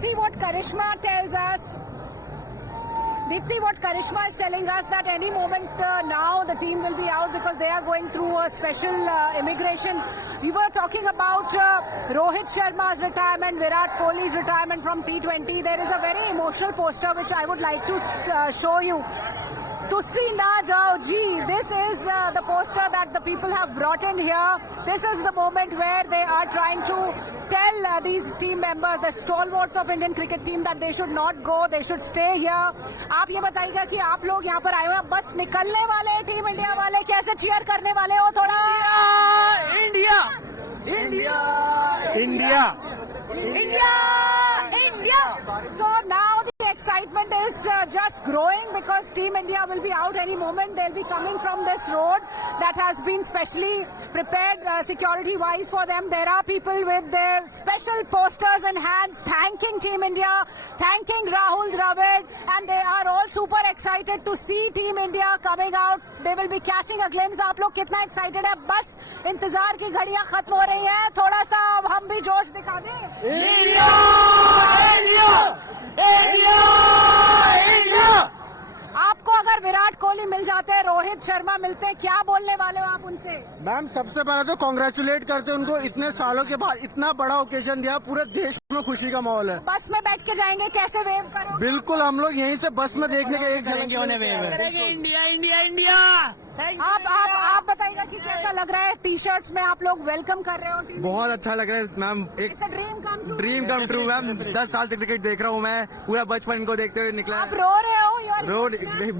see what Karishma tells us. Deepthi, what Karishma is telling us that any moment now the team will be out because they are going through a special immigration. You were talking about Rohit Sharma's retirement, Virat Kohli's retirement from T20. There is a very emotional poster which I would like to show you. Tussi na jao ji. This is the poster that the people have brought in here. This is the moment where they are trying to tell these team members, the stalwarts of Indian cricket team, that they should not go, they should stay here. आप ये बताइएगा कि आप लोग यहाँ पर आए हुए हैं, बस निकलने वाले टीम इंडिया वाले, कैसे चीयर करने वाले हो थोड़ा? India India India India! India! So now the excitement is just growing because Team India will be out any moment. They'll be coming from this road that has been specially prepared security-wise for them. There are people with their special posters in hands thanking Team India, thanking Rahul Dravid, and they are all super excited to see Team India coming out. They will be catching a glimpse. आप लोग कितना excited है? बस इंतजार की घड़ियां खत्म हो रही हैं. थोड़ा सा हम भी जोश दिखा दें. India India India India. आपको अगर विराट कोहली मिल जाते हैं, रोहित शर्मा मिलते हैं, क्या बोलने वाले हो आप उनसे? मैम सबसे पहले तो कॉन्ग्रेचुलेट करते हैं उनको, इतने सालों के बाद इतना बड़ा ओकेजन दिया. पूरे देश में खुशी का माहौल है. बस में बैठ के जाएंगे, कैसे वेव करोगे? बिल्कुल, हम लोग यहीं से बस में देखने के एक करेंगे उन्हें वेव करेंगे. India India India. आप बताइएगा कि कैसा लग रहा है? टी शर्ट्स में आप लोग वेलकम कर रहे हो टीम? बहुत अच्छा लग रहा है मैम. एक ड्रीम कम ट्रू मैम. 10 साल से क्रिकेट देख रहा हूँ मैं, पूरा बचपन इनको देखते हुए निकला. आप रो रहे हो?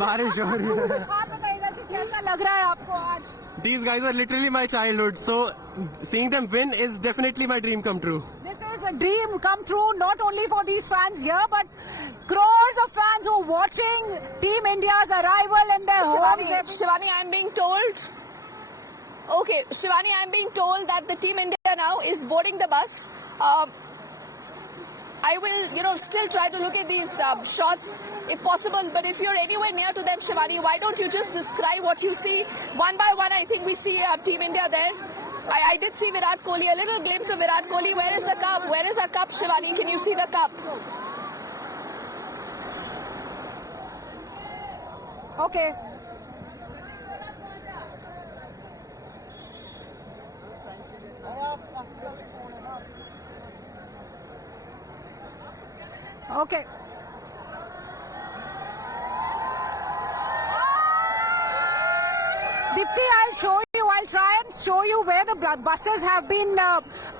बारिश हो रही है. आप बताइएगा कि कैसा लग रहा है आपको आज? These guys are literally my childhood, so seeing them win is definitely my dream come true. This is a dream come true, not only for these fans here, but crores of fans who are watching Team India's arrival in their homes. Shivani, I'm being told. Okay, Shivani, I'm being told that the Team India now is boarding the bus. I will, still try to look at these shots if possible. But if you're anywhere near to them, Shivani, why don't you just describe what you see? One by one, I think we see Team India there. I did see Virat Kohli, a little glimpse of Virat Kohli. Where is the cup? Where is the cup, Shivani? Can you see the cup? Okay. Okay. Deepthi, I'll try and show you where the buses have been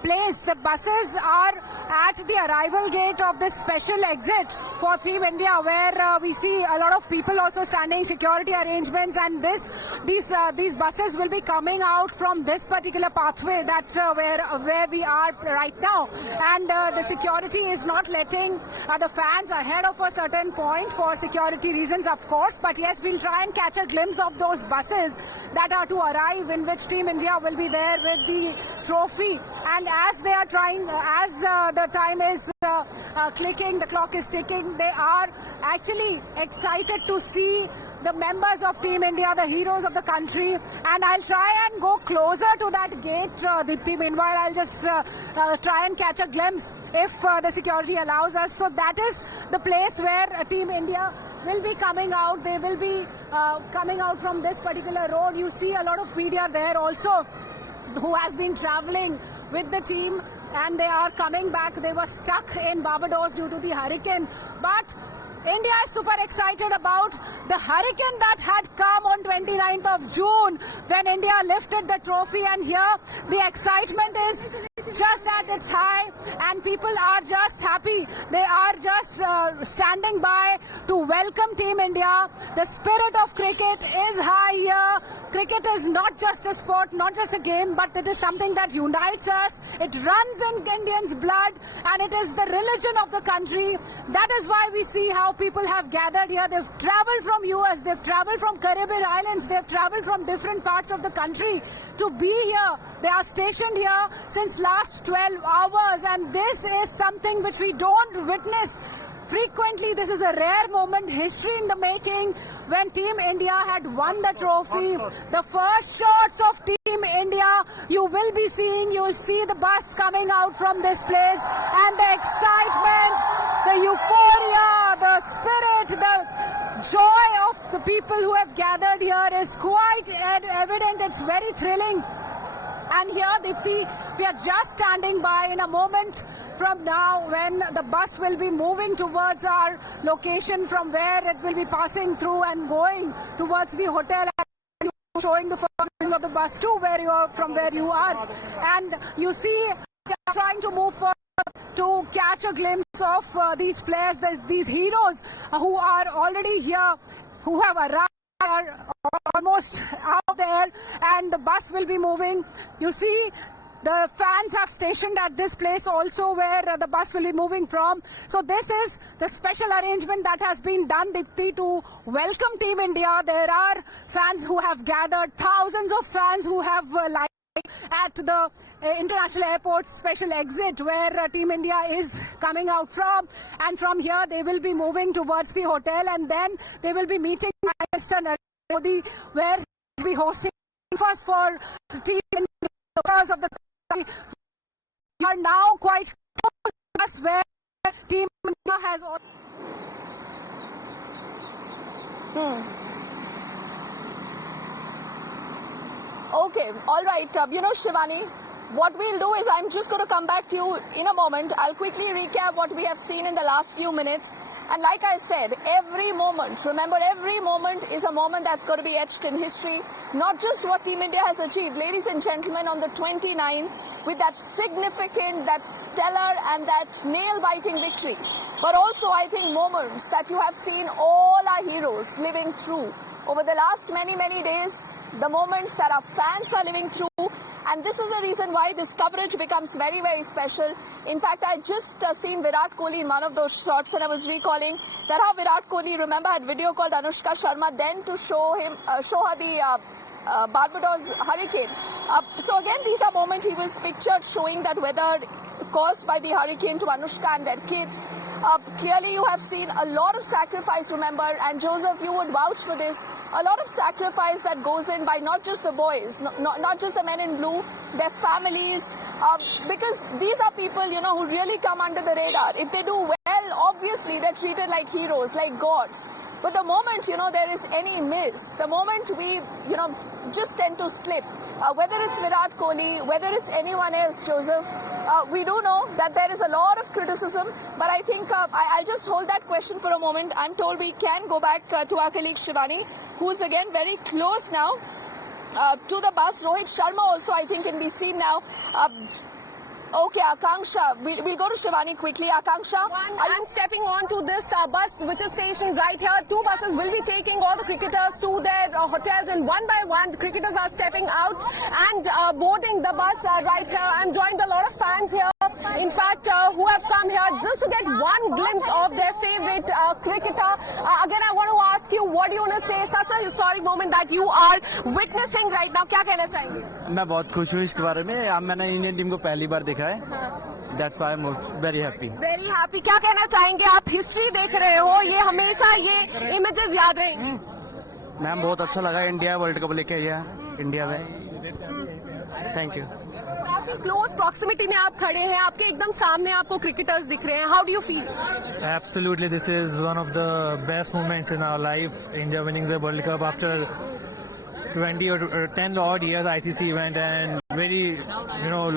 placed. The buses are at the arrival gate of this special exit for Team India, where we see a lot of people also standing, security arrangements, and these buses will be coming out from this particular pathway that where we are right now. And the security is not letting the fans ahead of a certain point for security reasons, of course. But yes, we'll try and catch a glimpse of those buses that are to arrive, in which Team India will be there with the trophy. And as they are trying, as the time is clicking, the clock is ticking, they are actually excited to see the members of Team India, the heroes of the country. And I'll try and go closer to that gate, Deepthi. Meanwhile, I'll just try and catch a glimpse if the security allows us. So that is the place where Team India will be coming out. They will be coming out from this particular road. You see a lot of media there also who has been traveling with the team, and they are coming back. They were stuck in Barbados due to the hurricane. But India is super excited about the hurricane that had come on 29th of June when India lifted the trophy, and here the excitement is just at its high and people are just happy. They are just standing by to welcome Team India. The spirit of cricket is high here. Cricket is not just a sport, not just a game, but it is something that unites us. It runs in Indians' blood and it is the religion of the country. That is why we see how people have gathered here. They've traveled from US, they've traveled from Caribbean Islands, they've traveled from different parts of the country to be here. They are stationed here since last 12 hours, and this is something which we don't witness frequently. This is a rare moment, history in the making, when Team India had won the trophy. The first shots of Team India you will be seeing. You'll see the bus coming out from this place and the excitement euphoria, the spirit, the joy of the people who have gathered here is quite evident. It's very thrilling. And here, Deepti, we are just standing by. In a moment from now, when the bus will be moving towards our location from where it will be passing through and going towards the hotel, and showing the front of the bus to where you are, from where you are. And you see, they are trying to move forward to catch a glimpse of these players, these heroes who are already here, who have arrived. Are almost out there, and the bus will be moving. You see, the fans have stationed at this place also where the bus will be moving from. So this is the special arrangement that has been done, Dipti, to welcome Team India. There are fans who have gathered, thousands of fans who have lined at the international airport special exit where Team India is coming out from, and from here they will be moving towards the hotel, and then they will be meeting Mr. Narendra Modi, where he will be hosting first for Team India because of the country. We are now quite close to where Team India has Okay, all right. Shivani, what we'll do is I'm just going to come back to you in a moment. I'll quickly recap what we have seen in the last few minutes. And like I said, every moment, remember, every moment is a moment that's going to be etched in history. Not just what Team India has achieved, ladies and gentlemen, on the 29th, with that significant, that stellar and that nail-biting victory. But also, I think, moments that you have seen all our heroes living through over the last many, many days, the moments that our fans are living through. And this is the reason why this coverage becomes very, very special. In fact, I just seen Virat Kohli in one of those shots, and I was recalling that how Virat Kohli, remember, had video called Anushka Sharma then to show her the Barbados hurricane. So again, these are moments he was pictured showing that weather caused by the hurricane to Anushka and their kids. Clearly, you have seen a lot of sacrifice, remember, and Joseph, you would vouch for this, a lot of sacrifice that goes in by not just the boys, not just the men in blue, their families, because these are people, who really come under the radar. If they do well, obviously, they're treated like heroes, like gods. But the moment, there is any miss, the moment we, just tend to slip, whether it's Virat Kohli, whether it's anyone else, Joseph, we do know that there is a lot of criticism, but I think I'll just hold that question for a moment. I'm told we can go back to our colleague Shivani, who's again very close now to the bus. Rohit Sharma also, I think, can be seen now. Okay, Akanksha, we'll go to Shivani quickly. Akanksha, I'm stepping on to this bus which is stationed right here. Two buses will be taking all the cricketers to their hotels, and one by one the cricketers are stepping out and boarding the bus right here. I'm joined by a lot of fans here, in fact, who have come here just to get one glimpse of their favorite cricketer. Again, I want to ask you, what do you want to say? Such a historic moment that you are witnessing right now. क्या कहना चाहेंगे? मैं बहुत खुश हूँ इसके बारे में. मैंने इंडियन टीम को पहली बार देखा है. That's why I'm very happy. Very happy. क्या कहना चाहेंगे? आप हिस्ट्री देख रहे हो, ये हमेशा ये इमेजेस याद रहेंगी. मैम, बहुत अच्छा लगा इंडिया वर्ल्ड कप लेके आया इंडिया में. Thank you. काफी क्लोज प्रॉक्सिमिटी में आप खड़े हैं, आपके एकदम सामने आपको क्रिकेटर्स दिख रहे हैं. How do you feel? Absolutely, this is one of the best moments in our life. India winning the World Cup after 20 or 10 odd years ICC event, and very,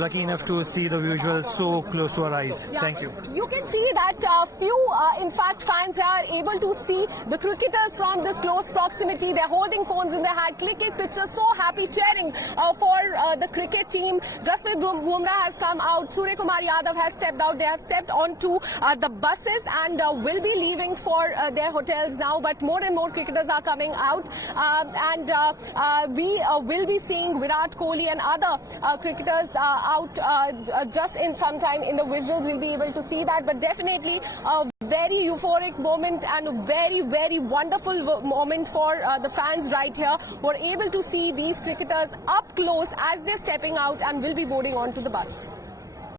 lucky enough to see the visuals so close to our eyes. Yeah. Thank you. You can see that few, in fact, fans are able to see the cricketers from this close proximity. They're holding phones in their hand, clicking pictures, so happy, cheering for the cricket team. Jasprit Bumrah has come out. Surya Kumar Yadav has stepped out. They have stepped onto the buses and will be leaving for their hotels now. But more and more cricketers are coming out, and we will be seeing Virat Kohli and other cricketers out just in some time. In the visuals, we'll be able to see that. But definitely a very euphoric moment and a very, very wonderful moment for the fans right here who are able to see these cricketers up close as they're stepping out and will be boarding onto the bus.